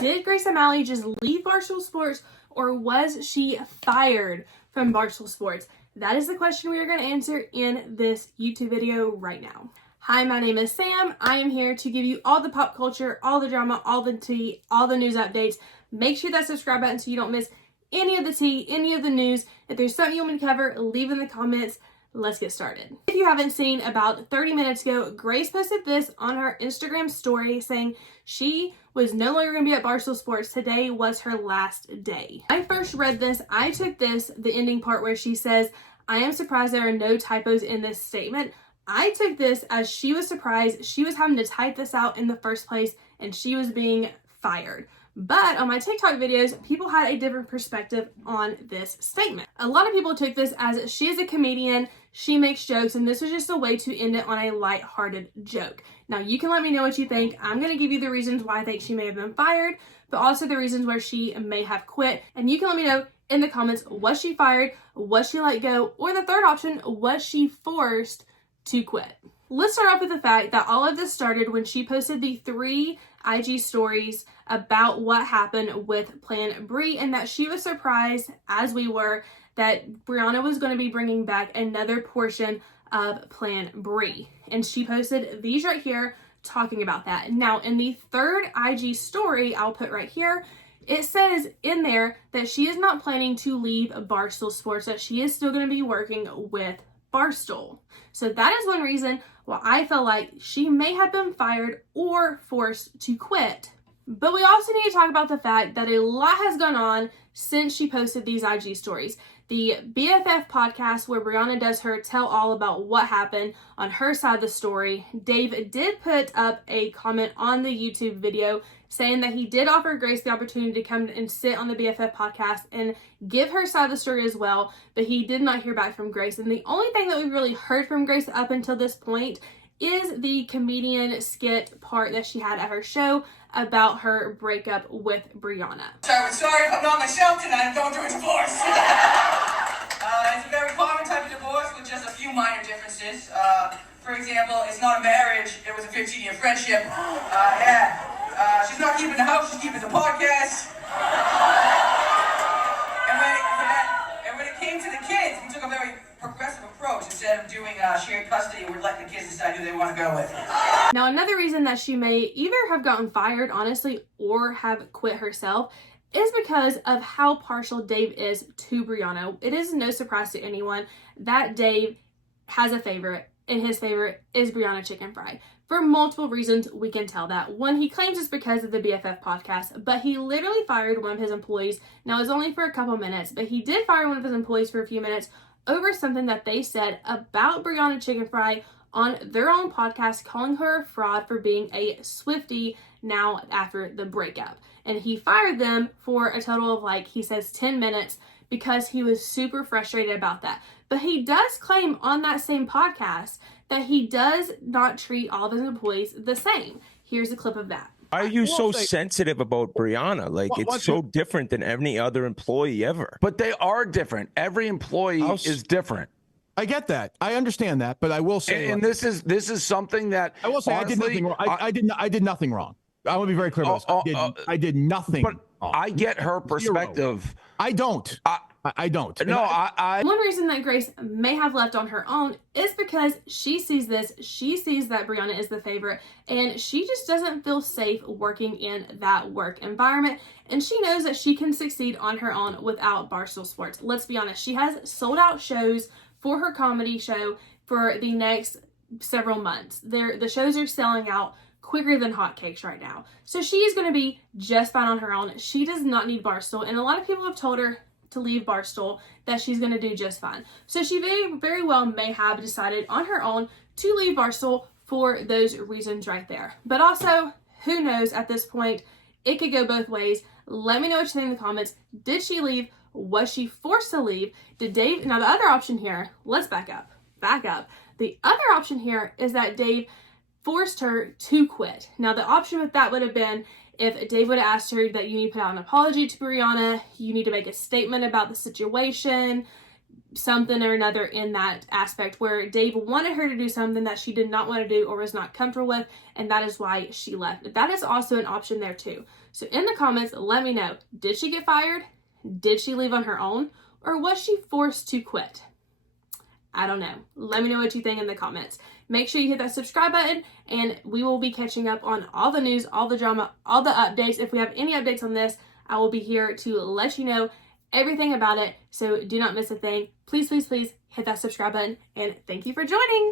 Did Grace Omalley just leave Barstool Sports, or was she fired from Barstool Sports? That is the question we are going to answer in this YouTube video right now. Hi, my name is Sam. I am here to give you all the pop culture, all the drama, all the tea, all the news updates. Make sure that subscribe button so you don't miss any of the tea, any of the news. If there's something you want me to cover, leave in the comments. Let's get started. If you haven't seen, about 30 minutes ago, Grace posted this on her Instagram story saying she was no longer going to be at Barstool Sports. Today was her last day. I first read this. I took this, the ending part where she says, "I am surprised there are no typos in this statement." I took this as she was surprised she was having to type this out in the first place and she was being fired. But on my TikTok videos, people had a different perspective on this statement. A lot of people took this as she is a comedian, she makes jokes, and this was just a way to end it on a lighthearted joke. Now, you can let me know what you think. I'm going to give you the reasons why I think she may have been fired, but also the reasons where she may have quit. And you can let me know in the comments, was she fired, was she let go, or the third option, was she forced to quit? Let's start off with the fact that all of this started when she posted the 3 IG stories about what happened with Plan Bri, and that she was surprised, as we were, that Brianna was going to be bringing back another portion of Plan Bri. And she posted these right here talking about that. Now, in the third IG story, I'll put right here, it says in there that she is not planning to leave Barstool Sports, that she is still going to be working with Barstool. So that is one reason why I felt like she may have been fired or forced to quit. But we also need to talk about the fact that a lot has gone on since she posted these IG stories. The BFF podcast where Brianna does her tell all about what happened on her side of the story. Dave did put up a comment on the YouTube video saying that he did offer Grace the opportunity to come and sit on the BFF podcast and give her side of the story as well, but he did not hear back from Grace. And the only thing that we've really heard from Grace up until this point is the comedian skit part that she had at her show about her breakup with Brianna. Sorry if I'm not myself tonight, I'm going through a divorce. It's a very common type of divorce with just a few minor differences. For example, it's not a marriage, it was a 15-year friendship. She's not keeping the house, she's keeping the podcast. And when it came to the kids, we took a very progressive approach. Instead of doing shared custody, we're letting the kids decide who they want to go with. Now, another reason that she may either have gotten fired, honestly, or have quit herself is because of how partial Dave is to Brianna. It is no surprise to anyone that Dave has a favorite, and his favorite is Brianna Chicken Fry. For multiple reasons, we can tell that. One, he claims it's because of the BFF podcast, but he literally fired one of his employees. Now, it was only for a couple minutes, but he did fire one of his employees for a few minutes over something that they said about Brianna Chicken Fry on their own podcast, calling her a fraud for being a Swiftie now after the breakup. And he fired them for a total of, he says 10 minutes because he was super frustrated about that. But he does claim on that same podcast that he does not treat all of his employees the same. Here's a clip of that. Why are you so sensitive about Brianna? It's so different than any other employee ever. But they are different. Every employee is different. I get that. I understand that, but I will say, and this is something that I will say, honestly, I did nothing wrong. I did nothing wrong. I want to be very clear about this. I did nothing. But wrong. I get her perspective. Zero. I don't. I don't. No, One reason that Grace may have left on her own is because she sees this. She sees that Brianna is the favorite, and she just doesn't feel safe working in that work environment. And she knows that she can succeed on her own without Barstool Sports. Let's be honest. She has sold out shows for her comedy show for the next several months. The shows are selling out quicker than hotcakes right now. So she is going to be just fine on her own. She does not need Barstool, and a lot of people have told her to leave Barstool, that she's going to do just fine. So she very, very well may have decided on her own to leave Barstool for those reasons right there. But also, who knows at this point, it could go both ways. Let me know what you think in the comments. Did she leave? Was she forced to leave? Did Dave? Now the other option here, let's back up. The other option here is that Dave forced her to quit. Now the option with that would have been if Dave would have asked her that you need to put out an apology to Brianna, you need to make a statement about the situation, something or another in that aspect, where Dave wanted her to do something that she did not want to do or was not comfortable with, and that is why she left. That is also an option there too. So in the comments, let me know, did she get fired? Did she leave on her own? Or was she forced to quit? I don't know. Let me know what you think in the comments. Make sure you hit that subscribe button, and we will be catching up on all the news, all the drama, all the updates. If we have any updates on this, I will be here to let you know everything about it. So do not miss a thing. Please, please, please hit that subscribe button, and thank you for joining.